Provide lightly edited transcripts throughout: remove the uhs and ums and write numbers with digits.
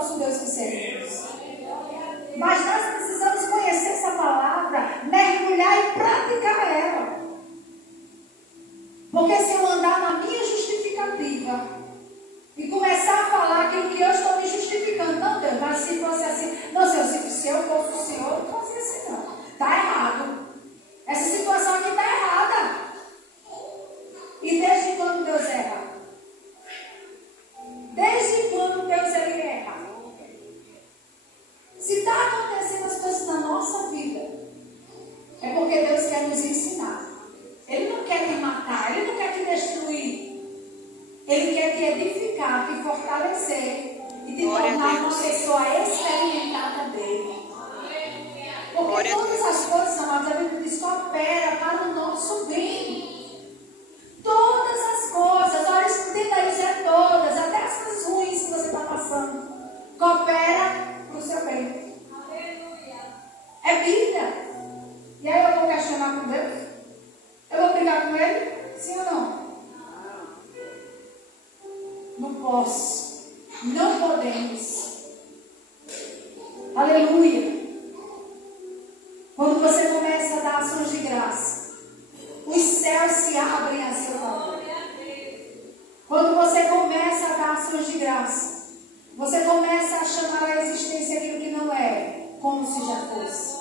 nosso Deus que servimos. Mas nós precisamos conhecer essa palavra, mergulhar e praticar ela. Porque se eu andar na minha justificativa e começar a falar aquilo que eu estou me justificando, não, Deus, mas se fosse assim, não, se eu fosse o Senhor, eu não fazia assim, não. Está errado. Essa situação aqui está errada. E desde quando Deus erra? Desde quando Deus ele erra? Se está acontecendo as coisas na nossa vida, é porque Deus quer nos ensinar. Ele não quer te matar, Ele não quer te destruir. Ele quer te edificar, te fortalecer e te tornar uma pessoa experimentada dele. Porque todas as coisas, amados, a Bíblia diz que opera para o nosso bem. Todas as coisas, olha, entenda isso, é todas, até as coisas ruins que você está passando, coopera para o seu bem. É Bíblia. E aí eu vou questionar com Deus? Eu vou brigar com Ele? Sim ou não? Não posso. Não podemos. Aleluia. Quando você começa a dar ações de graça, os céus se abrem a seu favor. Quando você começa a dar ações de graça, você começa a chamar a existência aquilo que não é, como se já fosse.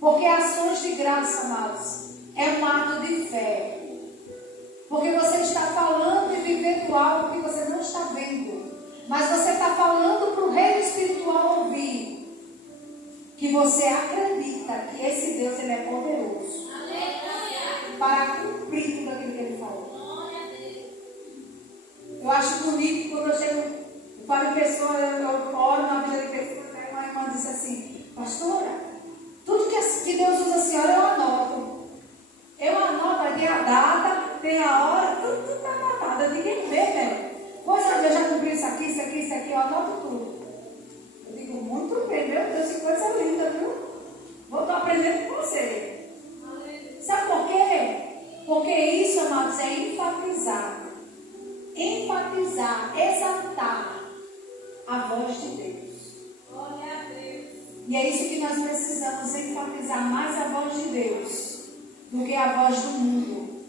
Porque ações de graça, amados, é um ato de fé. Porque você está falando e vivendo algo que você não está vendo. Mas você está falando para o reino espiritual ouvir. Que você acredita que esse Deus ele é poderoso. Para cumprir tudo aquilo que ele falou. Eu acho bonito quando eu chego para a pessoa, eu oro na vida de pessoa, uma irmã disse assim, pastora, tudo que Deus usa a senhora eu anoto. Eu anoto, tem a data, tem a hora, tudo está anotado. Ninguém vê, velho. Pois eu já cumpri isso aqui, eu anoto tudo. Eu digo, muito bem, meu Deus, que coisa linda, viu? Vou estar aprendendo com você. Sabe por quê? Porque isso, amados, é enfatizar. Enfatizar, exaltar a voz de Deus. Glória a Deus. E é isso que nós precisamos, enfatizar mais a voz de Deus do que a voz do mundo.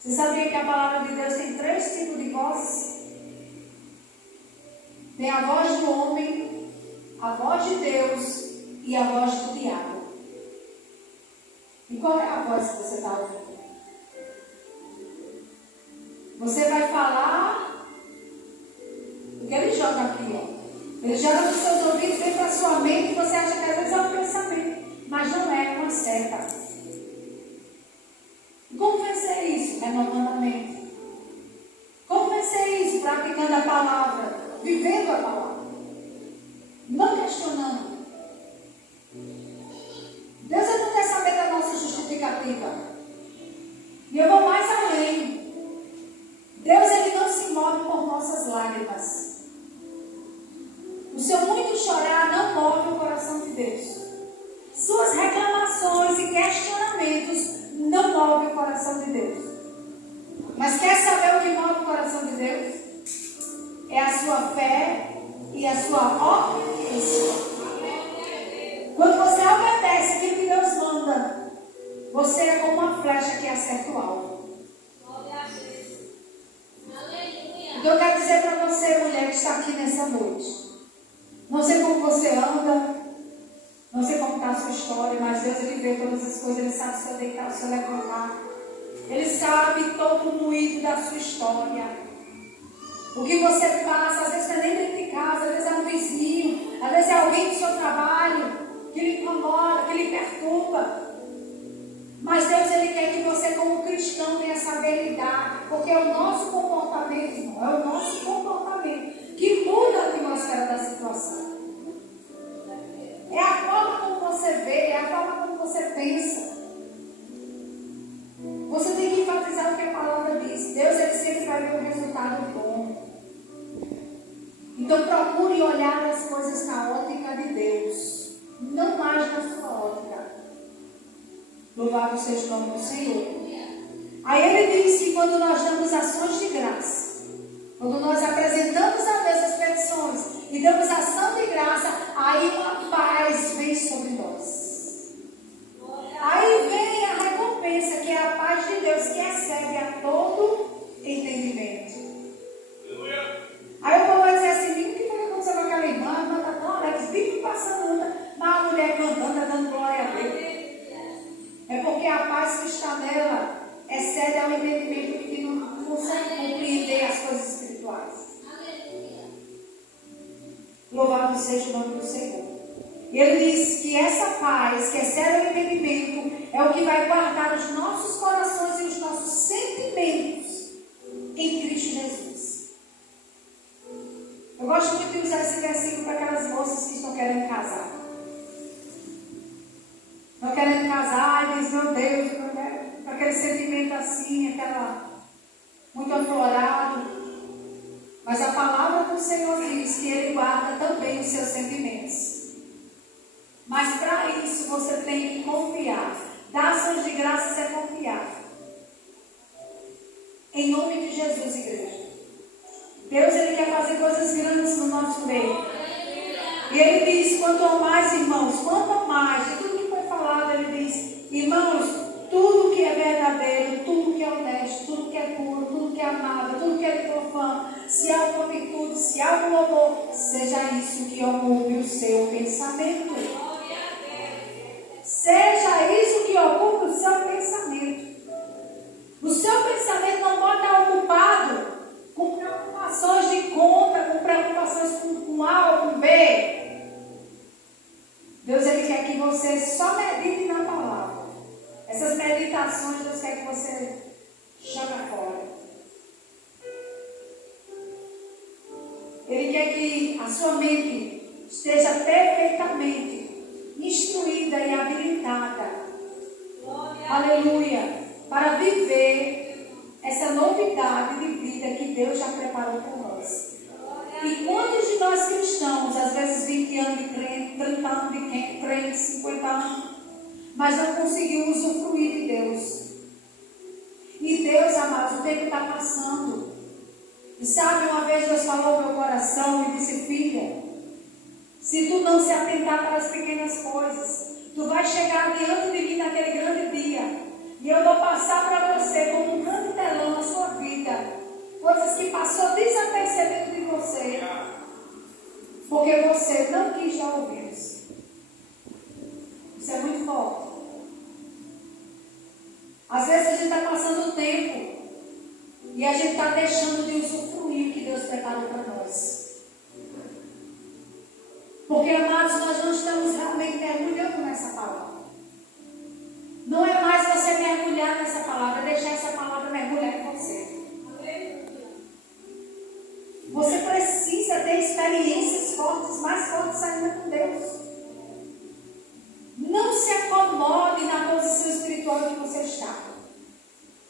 Você sabia que a palavra de Deus tem 3 tipos de vozes? Tem a voz do homem, a voz de Deus e a voz do diabo. E qual é a voz que você está ouvindo? Você vai falar o que ele joga aqui, ó. Ele joga nos seus ouvidos, vem para a sua mente e você acha que às vezes é um pensamento, mas não é uma seta. Como vencer isso? Renovando a mente. Como vencer isso? Praticando a palavra, vivendo a palavra, não questionando. Deus não quer saber da nossa justificativa. E eu vou mais além. Deus ele não se move por nossas lágrimas. O seu muito chorar não move o coração de Deus. Suas reclamações e questionamentos não movem o coração de Deus. Mas quer saber o que move o coração de Deus? É a sua fé e a sua obediência. Quando você obedece aquilo que Deus manda, você é como uma flecha que acerta o alvo. Então eu quero dizer para você, mulher que está aqui nessa noite, não sei como você anda, não sei como está a sua história, mas Deus ele vê todas as coisas, Ele sabe o seu deitar, o seu levantar, Ele sabe todo o moído da sua história. O que você passa, às vezes não é nem dentro de casa, às vezes é um vizinho, às vezes é alguém do seu trabalho que lhe incomoda, que lhe perturba. Mas Deus ele quer que você como cristão tenha saber lidar, porque é o nosso comportamento, irmão, é o nosso comportamento que muda a atmosfera da situação. É a forma como você vê, é a forma como você pensa. Você tem que enfatizar o que a palavra diz. Deus ele sempre vai ver um resultado bom. Então procure olhar as coisas na ótica de Deus, não mais na sua ótica. Louvado seja o nome do Senhor. Aí ele diz que quando nós damos ações de graça, quando nós apresentamos a Deus damos ação de graça, aí uma paz vem sobre nós. Aí vem a recompensa, que é a paz de Deus, que excede a todo entendimento. Aí o povo vai dizer assim: o que foi que aconteceu com aquela irmã? A irmã está tão alegre, vive passando, mas a mulher cantando, está dando glória a Deus. É porque a paz que está nela excede ao entendimento que não consegue compreender as coisas espirituais. Louvado seja o nome do Senhor. E ele diz que essa paz, que excede o entendimento, é o que vai guardar os nossos corações e os nossos sentimentos em Cristo Jesus. Eu gosto muito de usar esse versículo para aquelas moças que estão querendo casar. Estão querendo casar e diz: meu Deus, aquele sentimento assim, aquela muito aflorado. Mas a palavra do Senhor diz que Ele guarda também os seus sentimentos. Mas para isso você tem que confiar. Dar ações de graças é confiar. Em nome de Jesus, igreja. Deus, Ele quer fazer coisas grandes no nosso meio. E Ele diz: quanto ao mais, irmãos, quanto ao mais, de tudo que foi falado, Ele diz: irmãos, tudo que é verdadeiro, tudo que é honesto, tudo que é puro, tudo que é amável, tudo que é de boa fama, se há alguma virtude, se há algum amor, seja isso que ocupe o seu pensamento. Seja isso que ocupe o seu pensamento. O seu pensamento não pode estar ocupado com preocupações de conta, com preocupações com A ou com B. Deus, Ele quer que você só medite na palavra. Essas meditações, Deus quer que você joga fora. Ele quer que a sua mente esteja perfeitamente instruída e habilitada. Aleluia. Para viver essa novidade de vida que Deus já preparou para nós. E quantos de nós cristãos, às vezes 20 anos de crente, 30 anos de crente, 50 anos, mas não conseguiu usufruir de Deus. E Deus, amados, o tempo está passando. E sabe, uma vez Deus falou no meu coração e disse: filha, se tu não se atentar para as pequenas coisas, tu vai chegar diante de mim naquele grande dia. E eu vou passar para você como um grande telão na sua vida. Coisas que passou desapercebido de você. Porque você não quis já ouvir isso. Isso é muito forte. Às vezes a gente está passando o tempo e a gente está deixando de usufruir o que Deus preparou para nós. Porque, amados, nós não estamos realmente mergulhando nessa palavra. Não é mais você mergulhar nessa palavra, é deixar essa palavra mergulhar em você. Você precisa ter experiências fortes, mais fortes ainda com Deus. Não se acomode na posição espiritual que você está.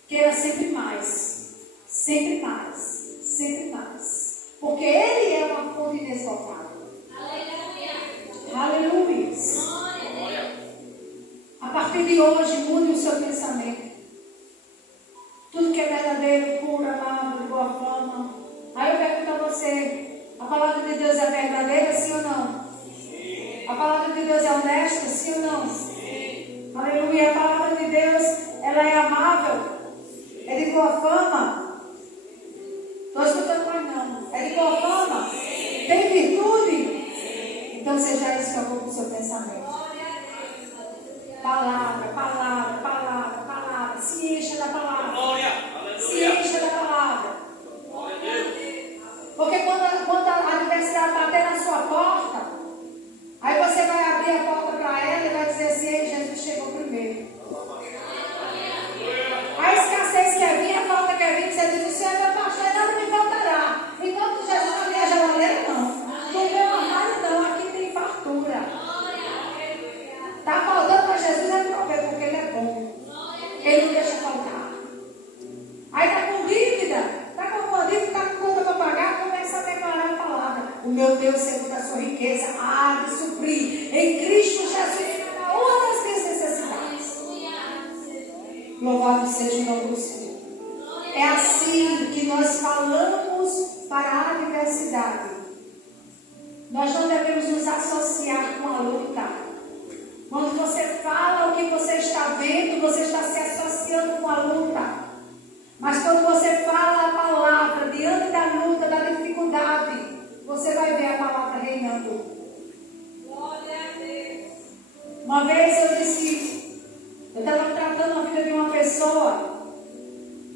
Queira sempre mais. Sempre mais. Sempre mais. Porque Ele é uma fonte inesgotável. Aleluia. A partir de hoje, mude o seu pensamento. Tudo que é verdadeiro, puro, amável, de boa fama. Aí eu pergunto a você: a palavra de Deus é verdadeira, sim ou não? Sim. A palavra de Deus é honesta, sim ou não? Sim. Aleluia. A palavra de Deus, ela é amável? Sim. É de boa fama? Estou escutando mais não. É de boa fama? Sim. Tem virtude? Sim. Então seja isso que ocupa o seu pensamento. Palavra, palavra, palavra, palavra. Se encha da palavra. Se encha da palavra. Porque quando a adversidade bater na sua porta, aí você vai abrir a porta para ela e vai dizer assim: ei, Jesus chegou primeiro. A escassez quer vir, a falta quer vir, você diz: o Senhor é meu pastor e nada me faltará. Enquanto Jesus não tem a geladeira, não. No meu armário, não. Aqui tem fartura. Está faltando para Jesus é prover, porque Ele é bom. Ele não deixa faltar. Aí está com dívida, está com alguma dívida, está com conta para pagar, começa a declarar a palavra: o meu Deus, segundo a sua riqueza, há de suprir em Cristo Jesus cada uma das minhas necessidades. Louvado seja o nome do Senhor. É assim que nós falamos para a adversidade. Nós não devemos nos associar com a luta. Quando você fala o que você está vendo, você está se associando com a luta. Mas quando você fala a palavra diante da luta, da dificuldade, você vai ver a palavra reinando. Glória a Deus. Uma vez eu disse, eu estava tratando a vida de uma pessoa.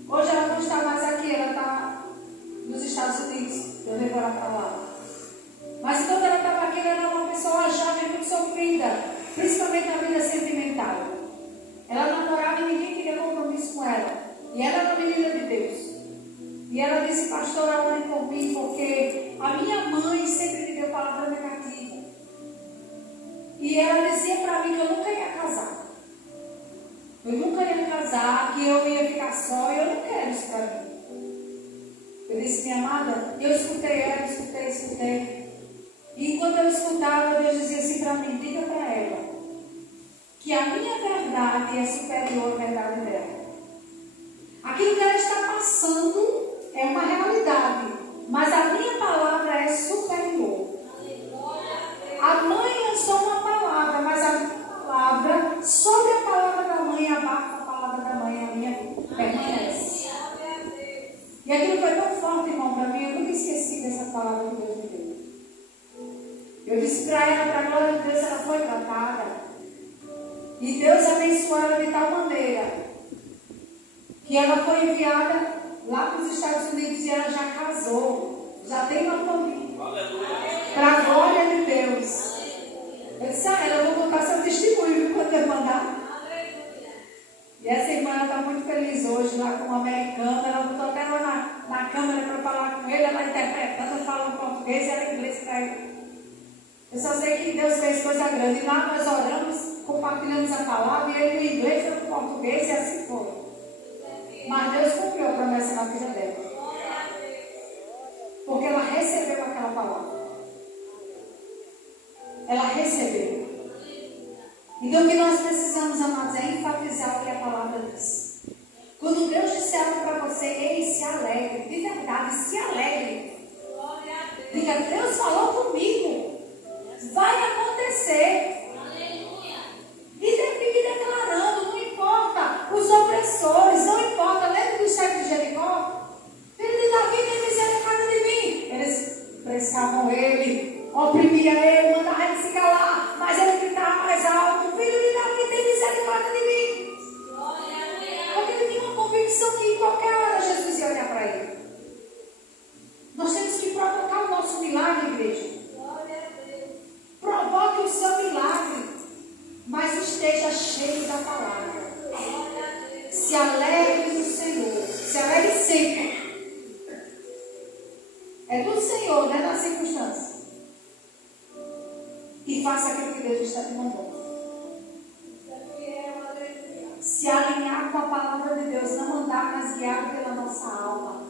Hoje ela não está mais aqui, ela está nos Estados Unidos. Eu levo ela para lá. Mas quando ela estava aqui, ela era uma pessoa jovem muito sofrida, principalmente na vida sentimental. Ela namorava e ninguém queria compromisso com ela. E ela era uma menina de Deus. E ela disse, pastora, ore por mim, porque a minha mãe sempre me deu palavra negativa. E ela dizia para mim que eu nunca ia casar. Eu nunca ia casar, que eu ia ficar só, e eu não quero isso para mim. Eu disse, minha amada, eu escutei ela, escutei. E enquanto eu escutava, Deus dizia assim para mim, diga para ela que a minha verdade é superior à verdade dela. Aquilo que ela está passando é uma realidade, mas a minha palavra é superior. A mãe é só uma palavra, mas a minha palavra, sobre a palavra da mãe, abafa a palavra da mãe, a minha permanece. E aquilo foi tão forte, irmão, para mim, eu nunca esqueci dessa palavra que Deus me deu. Eu disse para ela, para a glória de Deus, ela foi tratada. E Deus abençoou ela de tal maneira que ela foi enviada lá para os Estados Unidos e ela já casou, já tem uma família. Para a glória de Deus. Eu disse a ela, eu vou contar seu testemunho quando eu mandar. E essa irmã está muito feliz hoje lá com o americano. Ela botou até lá na câmera para falar com ele, ela interpretando, falando português e ela inglês para ele. Eu só sei que Deus fez coisa grande. E lá nós oramos, compartilhamos a palavra, e ele no inglês, eu no português, e assim foi. Mas Deus cumpriu a promessa na vida dela. Porque ela recebeu aquela palavra. Ela recebeu. Então o que nós precisamos, amados, é enfatizar o que a palavra diz. Quando Deus disser algo para você, ei, se alegre. De verdade, se alegre. Diga, Deus falou comigo. Vai acontecer. E fique declarando, não importa os opressores, não importa, lembra do chefe de Jericó? Ele diz, Davi, tem misericórdia de mim. Eles pressavam ele, oprimiam ele, mandavam ele se calar, mas ele gritava mais alto, filho de Davi, tem misericórdia de mim. Porque ele tinha uma convicção que em qualquer hora Jesus ia olhar para ele. Nós temos que provocar o nosso milagre, igreja. Provoque o seu milagre, mas esteja cheio da palavra. Se alegre no Senhor. Se alegre sempre. É do Senhor, não é da circunstância. E faça aquilo que Deus está te mandando. Se alinhar com a palavra de Deus, não andar mais guiado pela nossa alma.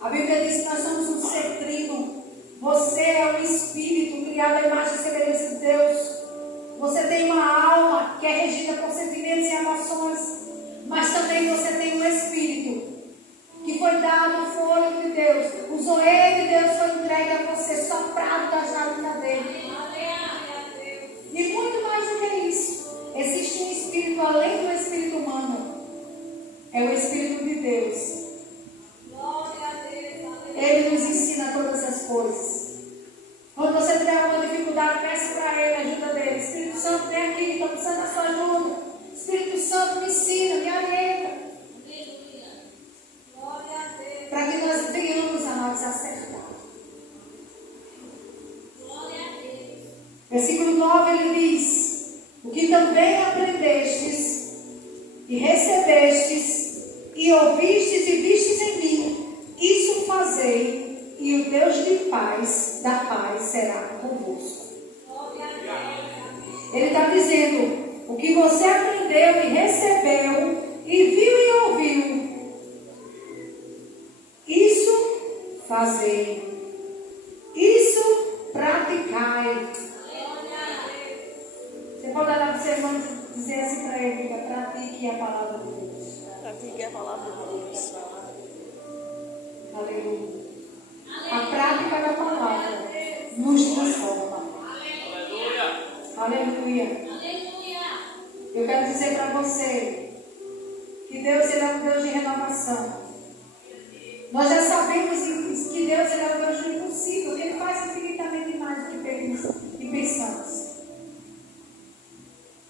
A Bíblia diz que nós somos um ser trino. Você é um espírito criado à imagem e semelhança de Deus. Você tem uma alma que é regida por sentimentos e emoções, mas também você tem um espírito que foi dado o fôlego de Deus. O zoeiro de Deus foi entregue a você, soprado das narinas dele. E muito mais do que isso, existe um espírito além do espírito humano. É o Espírito de Deus. Ele nos ensina todas as coisas. Quando você tiver alguma dificuldade, peça para Ele, ajuda dele. Espírito Santo, vem aqui, estou precisando da sua ajuda. Espírito Santo, me ensina, me orienta. Para que nós venhamos, amados, acertar. Versículo 9, ele diz: o que também aprendestes, e recebestes, e ouvistes e vistes em mim, isso fazei, e o Deus de paz, da paz, será convosco. Ele está dizendo, o que você aprendeu e recebeu, e viu e ouviu, isso fazei, isso praticai. Você pode olhar para o seu irmão e dizer assim para ele, pratique a palavra de Deus. Pratique a palavra de Deus. Aleluia. A prática da palavra nos nos transforma. Aleluia. Eu quero dizer para você que Deus ele é um Deus de renovação. Nós já sabemos que Deus ele é um Deus do impossível, que Ele faz infinitamente mais do que pedimos e pensamos.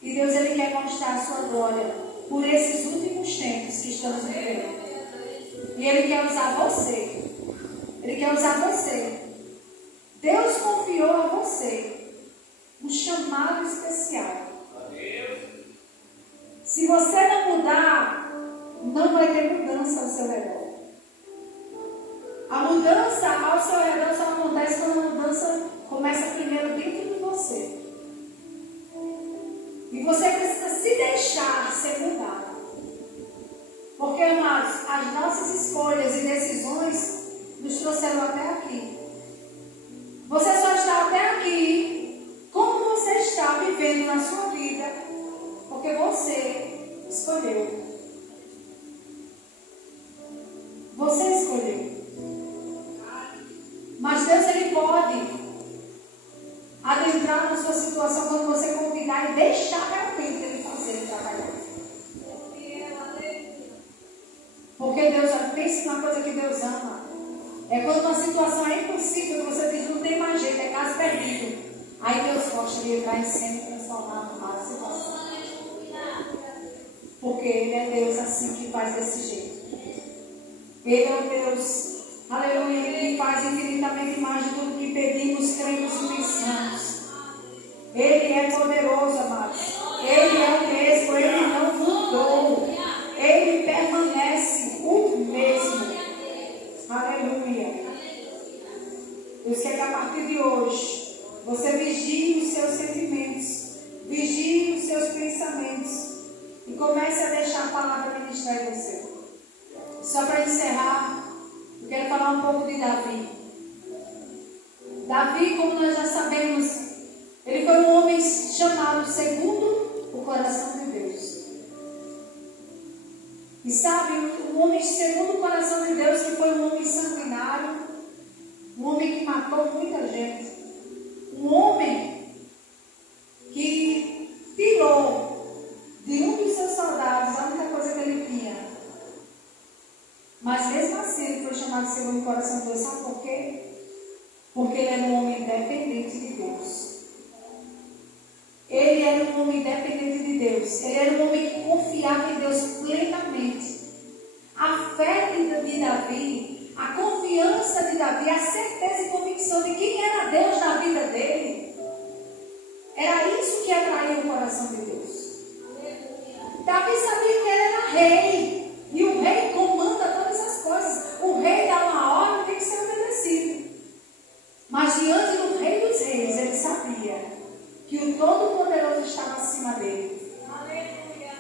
E Deus ele quer mostrar a sua glória por esses últimos tempos que estamos vivendo. E Ele quer usar você. Ele quer usar você. Deus confiou a você um chamado especial. Se você não mudar, não vai ter mudança ao seu redor. A mudança ao seu redor só acontece quando a mudança começa primeiro dentro de você. E você precisa se deixar ser mudado. Porque, amados, as nossas escolhas e decisões nos trouxeram até aqui. Você só está até aqui como você está vivendo na sua vida, porque você escolheu. Você escolheu. Mas Deus ele pode adentrar na sua situação quando você convidar e deixar realmente Ele fazer o trabalho. Porque Deus, pense uma coisa que Deus ama. É quando uma situação é impossível, que você diz, não tem mais jeito, é caso perdido. Aí Deus gosta de entrar em cena e transformar a situação. Porque Ele é Deus assim que faz desse jeito. Ele é o Deus, aleluia, que faz infinitamente mais de tudo que pedimos, cremos e pensamos. Ele é poderoso, amados. Ele é o mesmo, Ele não mudou. Ele permanece o mesmo. Aleluia. Deus quer que a partir de hoje você vigie os seus sentimentos, vigie os seus pensamentos e comece a deixar a palavra ministrar em você. Só para encerrar, eu quero falar um pouco de Davi. Davi, como nós já sabemos, ele foi um homem chamado segundo o coração de Deus. E sabe, um homem segundo o coração de Deus, que foi um homem sanguinário, um homem que matou muita gente, um homem que tirou de um dos seus soldados a única coisa que ele tinha. Mas mesmo assim ele foi chamado segundo o coração de Deus. Sabe por quê? Porque ele era um homem dependente de Deus. Ele era um homem dependente de Deus. Ele era um homem que confiava em Deus plenamente. A fé de Davi, a confiança de Davi, a certeza e convicção de quem era Deus na vida dele, era isso que atraiu o coração de Deus. Davi sabia que ele era rei. E o rei comanda todas as coisas. O rei dá uma ordem, tem que ser obedecido. Mas diante do Rei dos Reis, ele sabia que o Todo-Poderoso estava acima dele.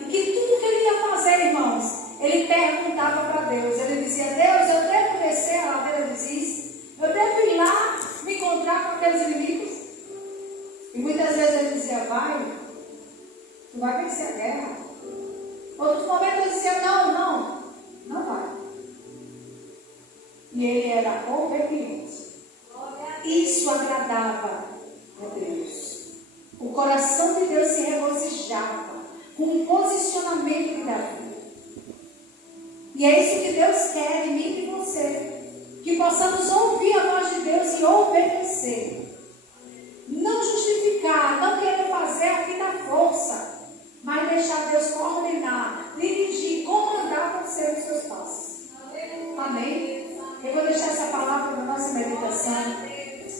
E que tudo que ele ia fazer, irmãos, ele perguntava para Deus. Ele dizia, Deus, eu devo descer a ladeira de Ziz? Eu devo ir lá me encontrar com aqueles inimigos? E muitas vezes ele dizia, vai, tu vai vencer a guerra. Outros momentos ele dizia, não vai. E ele era obediente. Isso agradava a Deus. O coração de Deus se regozijava com o posicionamento de Davi. E é isso que Deus quer de mim e de você. Que possamos ouvir a voz de Deus e obedecer. Não justificar, não querer fazer aqui na força, mas deixar Deus coordenar, dirigir, comandar você os seus passos. Amém? Eu vou deixar essa palavra na nossa meditação.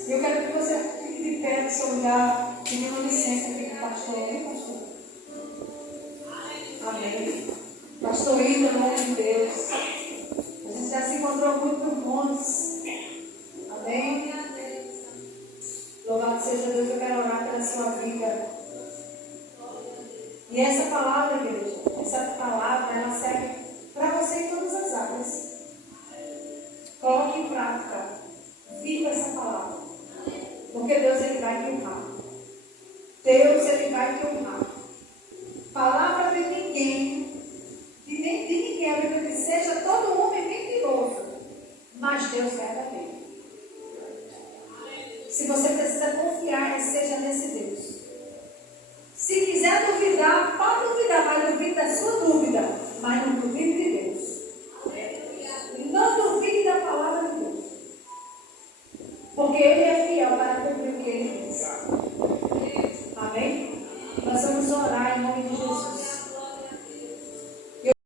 Eu quero que você fique de pé no seu lugar, pedindo licença aqui para o pastor. Amém, pastor? Amém. Pastor Ida, em nome de Deus. A gente já se encontrou muito nos montes. Amém? Louvado seja Deus, eu quero orar pela sua vida. E essa palavra, igreja, essa palavra, ela serve para você em todas as áreas. Coloque em prática. Viva essa palavra. Porque Deus, Ele vai te honrar. Deus, Ele vai te honrar. Palavra de ninguém, de ninguém, a Bíblia diz, seja todo homem mentiroso, mas Deus verdadeiro. Se você precisa confiar, seja nesse Deus.